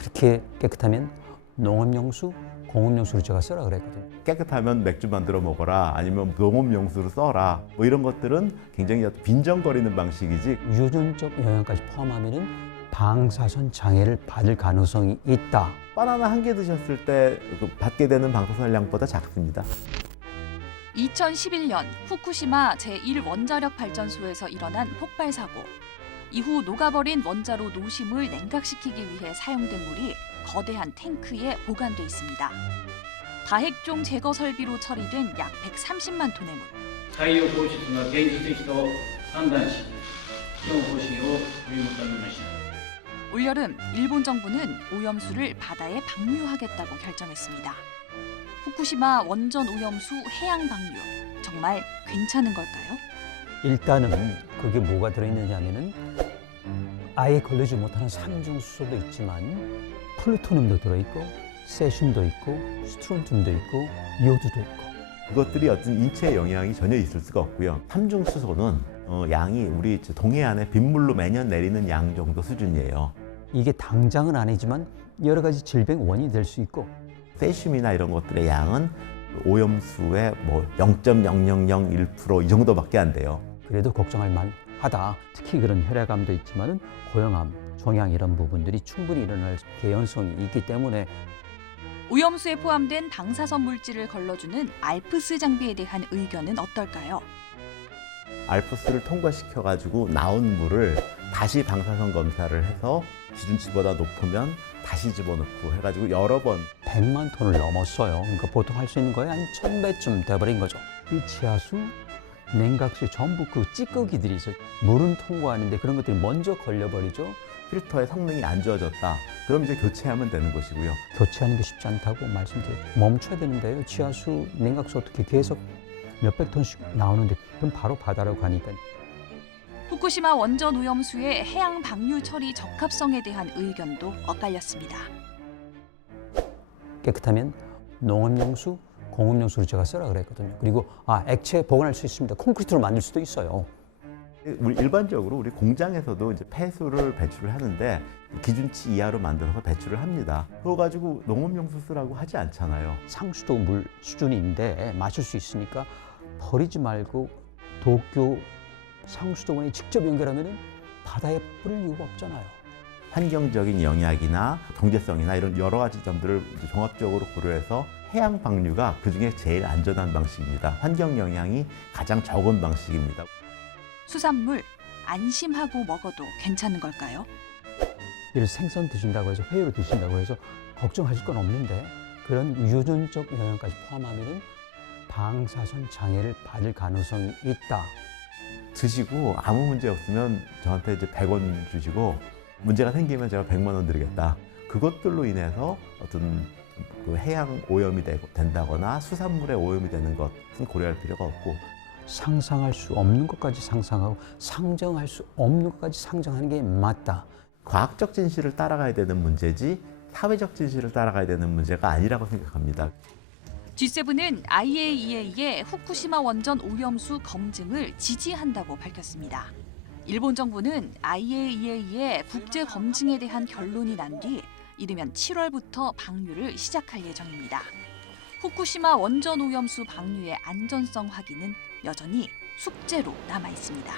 그렇게 깨끗하면 농업용수, 공업용수로 제가 써라 그랬거든요. 깨끗하면 맥주 만들어 먹어라, 아니면 농업용수로 써라, 뭐 이런 것들은 굉장히 빈정거리는 방식이지. 유전적 영향까지 포함하면은 방사선 장애를 받을 가능성이 있다. 바나나 한 개 드셨을 때 받게 되는 방사선량보다 작습니다. 2011년 후쿠시마 제1원자력 발전소에서 일어난 폭발 사고. 이후 녹아버린 원자로 노심을 냉각시키기 위해 사용된 물이 거대한 탱크에 보관돼 있습니다. 다핵종 제거 설비로 처리된 약 130만 톤의 물. 海洋放出が現実的と判断し、基本方針を取りまとめました。 올여름 일본 정부는 오염수를 바다에 방류하겠다고 결정했습니다. 후쿠시마 원전 오염수 해양 방류 정말 괜찮은 걸까요? 일단은 그게 뭐가 들어있느냐 하면은 아예 걸리지 못하는 삼중수소도 있지만 플루토늄도 들어있고 세슘도 있고 스트론튬도 있고 이오두도 있고. 그것들이 어떤 인체에 영향이 전혀 있을 수가 없고요. 삼중수소는 양이 우리 동해안에 빗물로 매년 내리는 양 정도 수준이에요. 이게 당장은 아니지만 여러 가지 질병 원인이 될 수 있고. 세슘이나 이런 것들의 양은 오염수의 뭐 0.0001% 이 정도밖에 안 돼요. 그래도 걱정할 만하다. 특히 그런 혈액암도 있지만은 고형암, 종양 이런 부분들이 충분히 일어날 개연성이 있기 때문에. 오염수에 포함된 방사선 물질을 걸러주는 알프스 장비에 대한 의견은 어떨까요? 알프스를 통과시켜가지고 나온 물을 다시 방사선 검사를 해서 기준치보다 높으면 다시 집어넣고 해가지고 여러 번. 100만 톤을 넘었어요. 그러니까 보통 할 수 있는 거에 한 1000배쯤 돼버린 거죠. 이 지하수, 냉각수에 전부 그 찌꺼기들이 있어요. 물은 통과하는데 그런 것들이 먼저 걸려버리죠. 필터의 성능이 안 좋아졌다. 그럼 이제 교체하면 되는 것이고요. 교체하는 게 쉽지 않다고 말씀드려요. 멈춰야 되는데요. 지하수, 냉각수 어떻게 계속 몇백 톤씩 나오는데 그럼 바로 바다로 가니까. 후쿠시마 원전 오염수의 해양 방류 처리 적합성에 대한 의견도 엇갈렸습니다. 깨끗하면 농업용수, 공업용수로 제가 써라 그랬거든요. 그리고 액체 보관할 수 있습니다. 콘크리트로 만들 수도 있어요. 우리 일반적으로 우리 공장에서도 이제 폐수를 배출을 하는데 기준치 이하로 만들어서 배출을 합니다. 그거 가지고 농업용수 쓰라고 하지 않잖아요. 상수도 물 수준인데 마실 수 있으니까 버리지 말고 도쿄 상수도원에 직접 연결하면 바다에 뿌릴 이유가 없잖아요. 환경적인 영향이나 경제성이나 이런 여러 가지 점들을 이제 종합적으로 고려해서 해양 방류가 그중에 제일 안전한 방식입니다. 환경 영향이 가장 적은 방식입니다. 수산물 안심하고 먹어도 괜찮은 걸까요? 이를 생선 드신다고 해서 회로 드신다고 해서 걱정하실 건 없는데 그런 유전적 영향까지 포함하면 방사선 장애를 받을 가능성이 있다. 드시고 아무 문제 없으면 저한테 이제 100원 주시고 문제가 생기면 제가 100만 원 드리겠다. 그것들로 인해서 어떤 그 해양 오염이 된다거나 수산물에 오염이 되는 것은 고려할 필요가 없고, 상상할 수 없는 것까지 상상하고 상정할 수 없는 것까지 상정하는 게 맞다. 과학적 진실을 따라가야 되는 문제지 사회적 진실을 따라가야 되는 문제가 아니라고 생각합니다. G7은 IAEA의 후쿠시마 원전 오염수 검증을 지지한다고 밝혔습니다. 일본 정부는 IAEA의 국제 검증에 대한 결론이 난 뒤 이르면 7월부터 방류를 시작할 예정입니다. 후쿠시마 원전 오염수 방류의 안전성 확인은 여전히 숙제로 남아 있습니다.